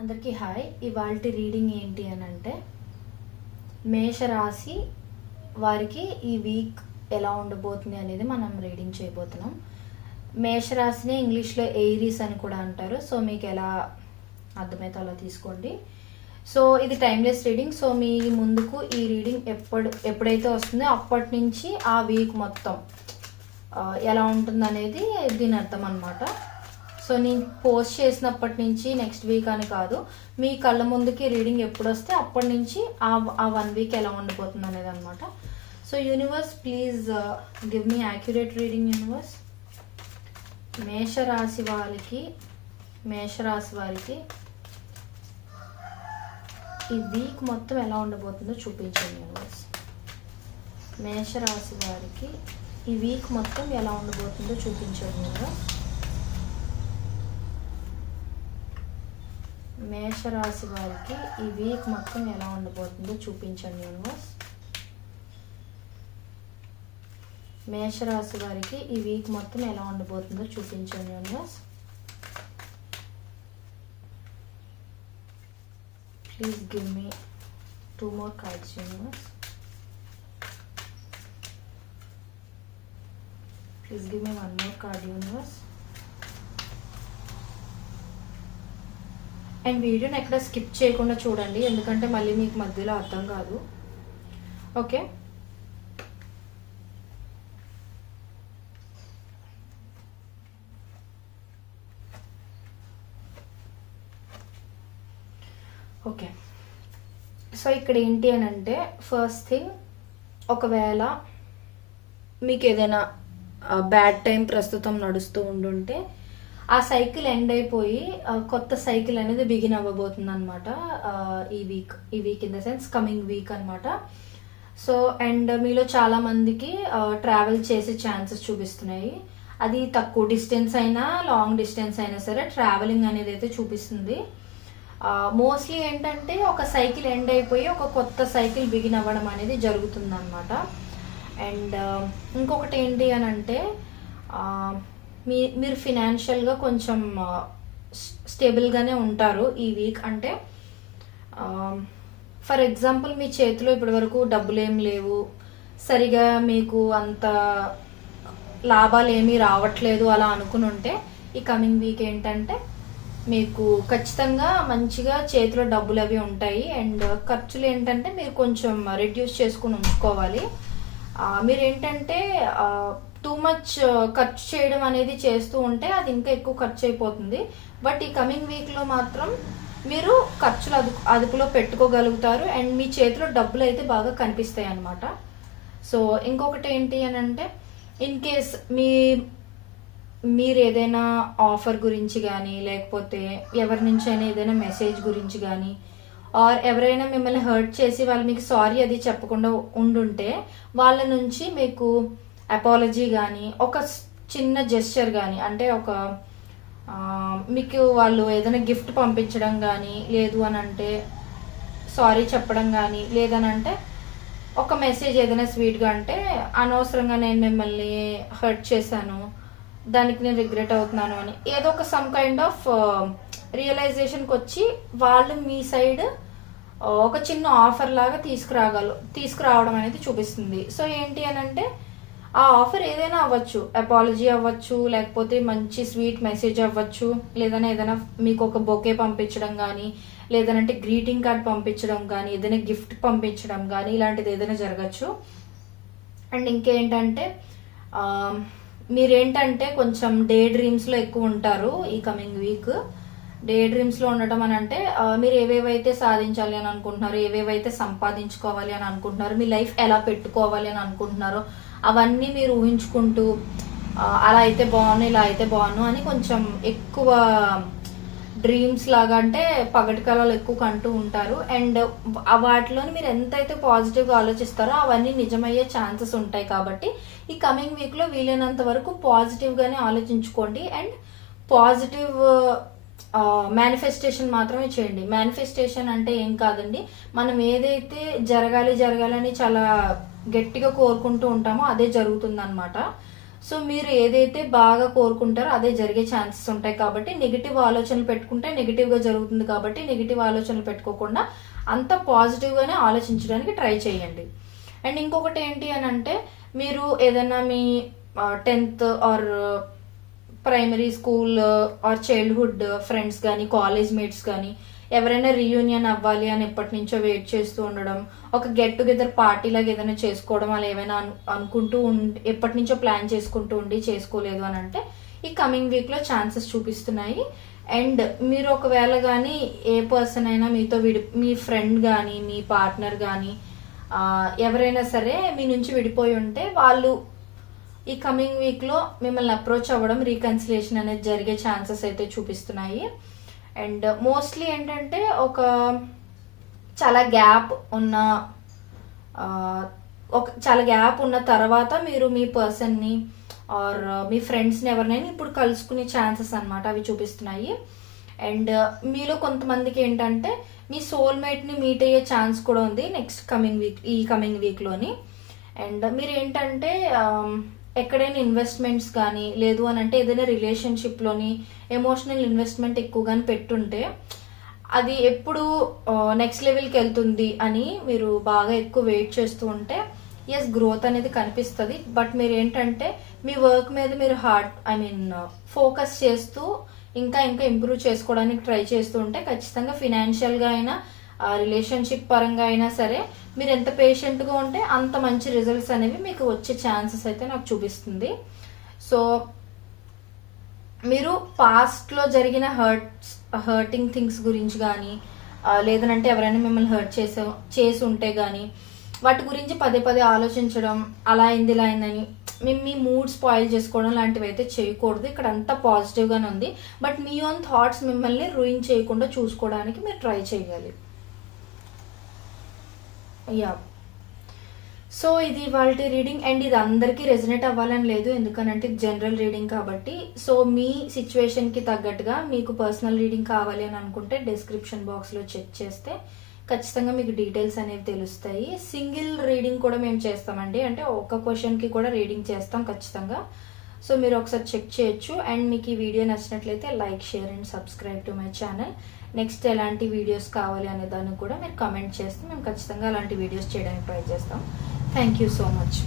అందరికీ హాయ్. ఇవాల్టి రీడింగ్ ఏంటి అని అంటే మేషరాశి వారికి ఈ వీక్ ఎలా ఉండబోతుంది అనేది మనం రీడింగ్ చేయబోతున్నాం. మేషరాశిని ఇంగ్లీష్లో ఎయిరీస్ అని కూడా అంటారు. సో మీకు ఎలా అర్థమైతే అలా తీసుకోండి. సో ఇది టైమ్లెస్ రీడింగ్. సో మీ ముందుకు ఈ రీడింగ్ ఎప్పుడైతే వస్తుందో అప్పటి నుంచి ఆ వీక్ మొత్తం ఎలా ఉంటుంది అనేది దీని అర్థం అనమాట. సో నేను పోస్ట్ చేసినప్పటి నుంచి నెక్స్ట్ వీక్ అని కాదు, మీ కళ్ళ ముందుకి రీడింగ్ ఎప్పుడు వస్తే అప్పటి నుంచి ఆ 1 వీక్ ఎలా ఉండిపోతుంది అనేది అనమాట. So universe please give me accurate reading. Universe మేషరాశి వారికి ఈ వీక్ మొత్తం ఎలా ఉండబోతుందో చూపించండి. యూనివర్స్ మేషరాశి వారికి ఈ వీక్ మొత్తం ఎలా ఉండబోతుందో చూపించండి. యూనివర్స్ మేషరాశి వారికి ఈ వీక్ మొత్తం ఎలా ఉండబోతుందో చూపించండి. యూనివర్స్ మేషరాశి వారికి ఈ వీక్ మొత్తం ఎలా ఉండబోతుందో చూపించండి. Universe please give me 2 more cards. Universe please give me 1 more card. Universe and వీడియోని ఎక్కడ స్కిప్ చేయకుండా చూడండి, ఎందుకంటే మళ్ళీ మీకు మధ్యలో అర్థం కాదు. Okay, okay. సో ఇక్కడ ఏంటి అని అంటే ఫస్ట్ థింగ్, ఒకవేళ మీకు ఏదైనా బ్యాడ్ టైం ప్రస్తుతం నడుస్తూ ఉండుంటే ఆ సైకిల్ ఎండ్ అయిపోయి కొత్త సైకిల్ అనేది బిగిన్ అవ్వబోతుంది అనమాట ఈ week in the sense coming week అనమాట. సో అండ్ మీలో చాలా మందికి ట్రావెల్ చేసే ఛాన్సెస్ చూపిస్తున్నాయి. అది తక్కువ డిస్టెన్స్ అయినా లాంగ్ డిస్టెన్స్ అయినా సరే ట్రావెలింగ్ అనేది అయితే చూపిస్తుంది. మోస్ట్లీ ఏంటంటే ఒక సైకిల్ ఎండ్ అయిపోయి ఒక కొత్త సైకిల్ బిగిన్ అవ్వడం అనేది జరుగుతుంది అనమాట. అండ్ ఇంకొకటి ఏంటి అని అంటే మీరు ఫినాన్షియల్గా కొంచెం స్టేబుల్గానే ఉంటారు ఈ వీక్. అంటే ఫర్ ఎగ్జాంపుల్ మీ చేతిలో ఇప్పటి వరకు డబ్బులు ఏం లేవు, సరిగా మీకు అంత లాభాలు ఏమీ రావట్లేదు అలా అనుకుని ఉంటే ఈ కమింగ్ వీక్ ఏంటంటే మీకు ఖచ్చితంగా మంచిగా చేతిలో డబ్బులు అవి ఉంటాయి. అండ్ ఖర్చులు ఏంటంటే మీరు కొంచెం రెడ్యూస్ చేసుకుని ఉంచుకోవాలి. మీరు ఏంటంటే టూ మచ్ ఖర్చు చేయడం అనేది చేస్తూ ఉంటే అది ఇంకా ఎక్కువ ఖర్చు అయిపోతుంది. బట్ ఈ కమింగ్ వీక్లో మాత్రం మీరు ఖర్చులు అదుపులో పెట్టుకోగలుగుతారు అండ్ మీ చేతిలో డబ్బులు అయితే బాగా కనిపిస్తాయి అన్నమాట. సో ఇంకొకటి ఏంటి అని అంటే ఇన్ కేస్ మీరు ఏదైనా ఆఫర్ గురించి కానీ లేకపోతే ఎవరి నుంచి అయినా ఏదైనా మెసేజ్ గురించి కానీ ఆర్ ఎవరైనా మిమ్మల్ని హర్ట్ చేసి వాళ్ళు మీకు సారీ అది చెప్పకుండా ఉండుంటే వాళ్ళ నుంచి మీకు అపాలజీ కానీ ఒక చిన్న జెస్చర్ కానీ, అంటే ఒక మీకు వాళ్ళు ఏదైనా గిఫ్ట్ పంపించడం కానీ, లేదు అని అంటే సారీ చెప్పడం కానీ, లేదని అంటే ఒక మెసేజ్ ఏదైనా స్వీట్గా అంటే అనవసరంగా నేను మిమ్మల్ని హర్ట్ చేశాను, దానికి నేను రిగ్రెట్ అవుతున్నాను అని ఏదో ఒక సమ్ కైండ్ ఆఫ్ రియలైజేషన్కి వచ్చి వాళ్ళు మీ సైడ్ ఒక చిన్న ఆఫర్ లాగా తీసుకురావడం అనేది చూపిస్తుంది. సో ఏంటి అని అంటే ఆ ఆఫర్ ఏదైనా అవ్వచ్చు, అపాలజీ అవ్వచ్చు, లేకపోతే మంచి స్వీట్ మెసేజ్ అవ్వచ్చు, లేదన్నా ఏదైనా మీకు ఒక బొకే పంపించడం కానీ, లేదనంటే గ్రీటింగ్ కార్డ్ పంపించడం కానీ, ఏదైనా గిఫ్ట్ పంపించడం కానీ, ఇలాంటిది ఏదైనా జరగచ్చు. అండ్ ఇంకేంటంటే మీరేంటంటే కొంచెం డే డ్రీమ్స్లో ఎక్కువ ఉంటారు ఈ కమింగ్ వీక్. డే డ్రీమ్స్లో ఉండటం అని అంటే మీరు ఏవేవైతే సాధించాలి అని అనుకుంటున్నారో, ఏవేవైతే సంపాదించుకోవాలి అని అనుకుంటున్నారో, మీ లైఫ్ ఎలా పెట్టుకోవాలి అని అనుకుంటున్నారో అవన్నీ మీరు ఊహించుకుంటూ అలా అయితే బాగున్నాను, ఇలా అయితే బాగున్నాను అని కొంచెం ఎక్కువ డ్రీమ్స్ లాగా, అంటే పగటి కళలు ఎక్కువ కంటూ ఉంటారు. అండ్ వాటిలోని మీరు ఎంతైతే పాజిటివ్గా ఆలోచిస్తారో అవన్నీ నిజమయ్యే ఛాన్సెస్ ఉంటాయి. కాబట్టి ఈ కమింగ్ వీక్లో వీలైనంత వరకు పాజిటివ్గానే ఆలోచించుకోండి అండ్ పాజిటివ్ మేనిఫెస్టేషన్ మాత్రమే చేయండి. మేనిఫెస్టేషన్ అంటే ఏం కాదండి, మనం ఏదైతే జరగాలని చాలా గట్టిగా కోరుకుంటూ ఉంటామో అదే జరుగుతుంది అనమాట. సో మీరు ఏదైతే బాగా కోరుకుంటారో అదే జరిగే ఛాన్సెస్ ఉంటాయి. కాబట్టి నెగిటివ్ ఆలోచనలు పెట్టుకుంటే నెగిటివ్గా జరుగుతుంది. కాబట్టి నెగిటివ్ ఆలోచనలు పెట్టుకోకుండా అంత పాజిటివ్గానే ఆలోచించడానికి ట్రై చేయండి. అండ్ ఇంకొకటి ఏంటి అని అంటే, మీరు ఏదైనా మీ 10th or primary school or childhood friends కానీ కాలేజ్ మేట్స్ కానీ ఎవరైనా రీయూనియన్ అవ్వాలి అని ఎప్పటి నుంచో వెయిట్ చేస్తూ ఉండడం, ఒక గెట్ టుగెదర్ పార్టీ లాగా ఏదైనా చేసుకోవడం అలా ఏమైనా అనుకుంటూ ఎప్పటి నుంచో ప్లాన్ చేసుకుంటూ ఉండి చేసుకోలేదు అని అంటే ఈ కమింగ్ వీక్లో ఛాన్సెస్ చూపిస్తున్నాయి. అండ్ మీరు ఒకవేళ కానీ ఏ పర్సన్ అయినా మీతో మీ ఫ్రెండ్ కానీ మీ పార్ట్నర్ కానీ ఎవరైనా సరే మీ నుంచి విడిపోయి ఉంటే వాళ్ళు ఈ కమింగ్ వీక్లో మిమ్మల్ని అప్రోచ్ అవ్వడం, రీకన్సిలేషన్ అనేది జరిగే ఛాన్సెస్ అయితే చూపిస్తున్నాయి. అండ్ మోస్ట్లీ ఏంటంటే చాలా గ్యాప్ ఉన్న తర్వాత మీరు మీ పర్సన్ని ఆర్ మీ ఫ్రెండ్స్ని ఎవరినైనా ఇప్పుడు కలుసుకునే ఛాన్సెస్ అనమాట అవి చూపిస్తున్నాయి. అండ్ మీలో కొంతమందికి ఏంటంటే మీ సోల్మేట్ని మీట్ అయ్యే ఛాన్స్ కూడా ఉంది ఈ కమింగ్ వీక్లోని. అండ్ మీరు ఏంటంటే ఎక్కడైనా ఇన్వెస్ట్మెంట్స్ కానీ లేదు అని అంటే ఏదైనా రిలేషన్షిప్లోని ఎమోషనల్ ఇన్వెస్ట్మెంట్ ఎక్కువగాని పెట్టుంటే అది ఎప్పుడు నెక్స్ట్ లెవెల్కి వెళ్తుంది అని మీరు బాగా ఎక్కువ వెయిట్ చేస్తూ ఉంటే ఎస్ గ్రోత్ అనేది కనిపిస్తుంది. బట్ మీరు ఏంటంటే మీ వర్క్ మీద మీరు ఫోకస్ చేస్తూ ఇంకా ఇంప్రూవ్ చేసుకోవడానికి ట్రై చేస్తూ ఉంటే ఖచ్చితంగా ఫినాన్షియల్గా అయినా రిలేషన్షిప్ పరంగా అయినా సరే మీరు ఎంత పేషెంట్గా ఉంటే అంత మంచి రిజల్ట్స్ అనేవి మీకు వచ్చే ఛాన్సెస్ అయితే నాకు చూపిస్తుంది. సో మీరు పాస్ట్లో జరిగిన హర్టింగ్ థింగ్స్ గురించి కానీ లేదనంటే ఎవరైనా మిమ్మల్ని హర్ట్ చేసి ఉంటే కానీ వాటి గురించి పదే పదే ఆలోచించడం, అలా అయింది ఇలా అయిందని మీ మూడ్ స్పాయిల్ చేసుకోవడం లాంటివి అయితే చేయకూడదు. ఇక్కడ అంతా పాజిటివ్గానే ఉంది. బట్ మీ ఓన్ థాట్స్ మిమ్మల్ని రూయిన్ చేయకుండా చూసుకోవడానికి మీరు ట్రై చేయాలి. యా, సో ఇది వాళ్ళ రీడింగ్. అండ్ ఇది అందరికీ రెజనేట్ అవ్వాలని లేదు, ఎందుకనంటే జనరల్ రీడింగ్ కాబట్టి. సో మీ సిచ్యువేషన్కి తగ్గట్టుగా మీకు పర్సనల్ రీడింగ్ కావాలి అని అనుకుంటే డిస్క్రిప్షన్ బాక్స్లో చెక్ చేస్తే ఖచ్చితంగా మీకు డీటెయిల్స్ అనేవి తెలుస్తాయి. సింగిల్ రీడింగ్ కూడా మేము చేస్తామండి, అంటే ఒక క్వశ్చన్కి కూడా రీడింగ్ చేస్తాం ఖచ్చితంగా. సో మీరు ఒకసారి చెక్ చేయొచ్చు. అండ్ మీకు ఈ వీడియో నచ్చినట్లయితే like, share and subscribe to my channel. Next ఎలాంటి వీడియోస్ కావాలి అనే దాన్ని కూడా మీరు కమెంట్ చేస్తే మేము ఖచ్చితంగా అలాంటి వీడియోస్ చేయడానికి ట్రై చేస్తాం. Thank you so much.